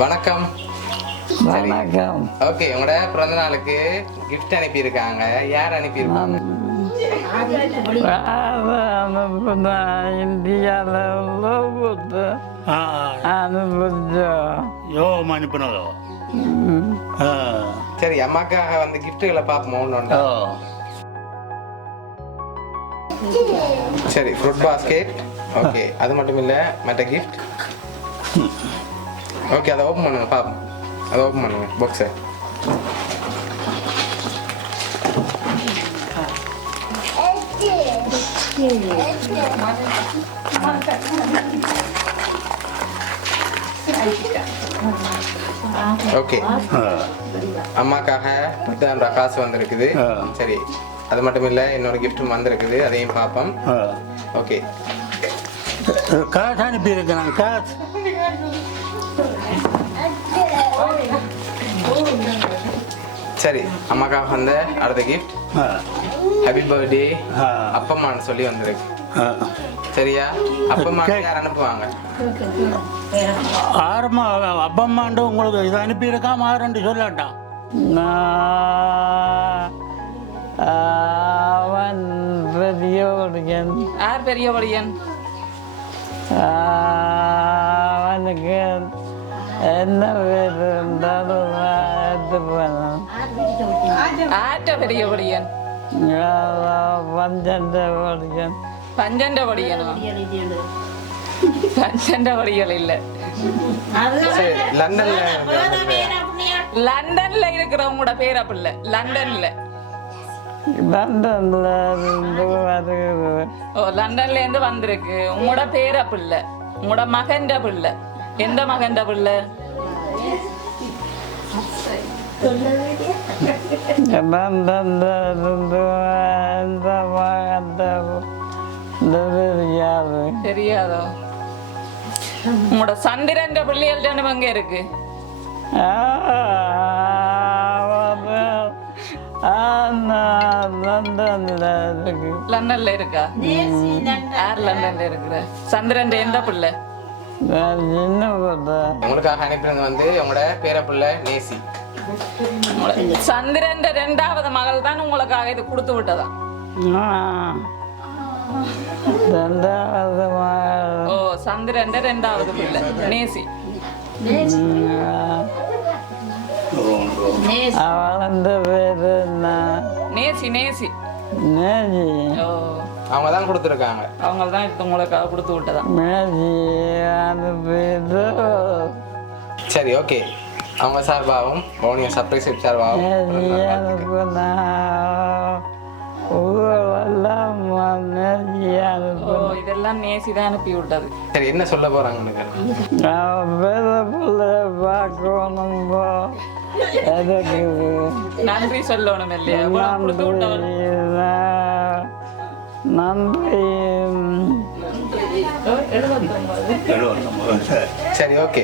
வணக்கம். வணக்கம். ஓகே, உங்களோட பிறந்த நாளுக்கு கிஃப்ட் அனுப்பியிருக்காங்க. யார் அனுப்பியிருக்காங்க? இந்தியாவில் அனுப்பினதோ? சரி, அம்மாக்காக வந்து கிஃப்ட்டுகளை பார்ப்போம். சரி, ஃப்ரூட் பாஸ்கெட். ஓகே, அது மட்டும் இல்லை, மற்ற கிஃப்ட். ஓகே, அதை ஓப்பன் பண்ணுங்க பார்ப்போம். அதை ஓப்பன் பண்ணுங்க பாக்ஸை. ஓகே, அம்மாக்காக 10,000 ரூபாய் காசு வந்திருக்குது. சரி, அது மட்டும் இல்லை, இன்னொரு கிஃப்ட்டும் வந்திருக்குது, அதையும் பார்ப்போம். ஓகே, காசு அனுப்பியிருக்கிறேன். காசு சரி, அம்மாக்காக வந்த அடுத்த கிஃப்ட் ஹாப்பி பர்த்டே அப்பம்மான்னு சொல்லி வந்திருக்கு. சரியா? அப்பம்மா யார் அனுப்புவாங்க? ஆரம்ப அப்பம்மாண்டு உங்களுக்கு இது அனுப்பியிருக்காம ஆரண்டு சொல்லாட்டான். அவன் பெரியவடியன். யார் பெரியவடியன்? அவனுக்கு என்ன பேர் இருந்தாலும் எடுத்துப்பேன். ஆட்ட பெரியவடியன். பஞ்சண்டவடியன். பஞ்சண்டவடியனோ? பஞ்சண்டவடிகள் இல்ல. சரி, லண்டன்ல லண்டன்ல இருக்கிறவங்களோட பேர் அப்ப இல்ல. லண்டன்ல. லண்டன்ல இருந்து வருகிறது. ஓ, லண்டன்ல இருந்து வந்திருக்கு. உங்களோட பேர் அப்ப இல்ல. உங்களோட மகன்ட பிள்ளை. எந்த மகன்ட பிள்ளை? லண்டன்ல இருந்து எந்த மகன் தெரியாது. தெரியாதோ? உங்களோட சந்திரன் பிள்ளைகள் எங்க இருக்கு? லண்டன்ல இருக்கு. லண்டன்ல இருக்கா? யார் லண்டன்ல இருக்கிற? சந்திரன் எந்த பிள்ளை? சின்ன பிள்ளை. உங்களுக்காக அனுப்பினது வந்து உங்களோட பேர பிள்ளை நேசி. சந்திரன் 2வது மகள் தான் உங்களுக்காக இது கொடுத்து விட்டதா? ரெண்டாவது மகள். ஓ, சந்திரன் 2வது பிள்ளை நேசி. அவளந்த பேரு என்ன? நேசி. நேசி. மேஜி. ஓ, அவங்க தான் கொடுத்துருக்காங்க. அவங்க தான் இது உங்களுக்காக கொடுத்து விட்டதா? மேஜி அனுப்பிது. சரி, ஓகே, அவங்க சார்பாகவும் பவுனியா சர்ப்ரைஸ் சார்பாகவும் மேஜி அனுப்புனா ஊரெல்லாம் மேஜி ஓ, அனுப்பு. இதெல்லாம் நேசி தான் அனுப்பி விட்டது. சரி, என்ன சொல்ல போறாங்க உனக்கு? நான் பேர பிள்ளை பார்க்கணும். எதுக்கு நன்றி சொல்லணும் இல்லையா? இவ்வளவு கொடுத்து விட்டவர். நன்றி. எழுபத்தொம்பது. சரி, ஓகே.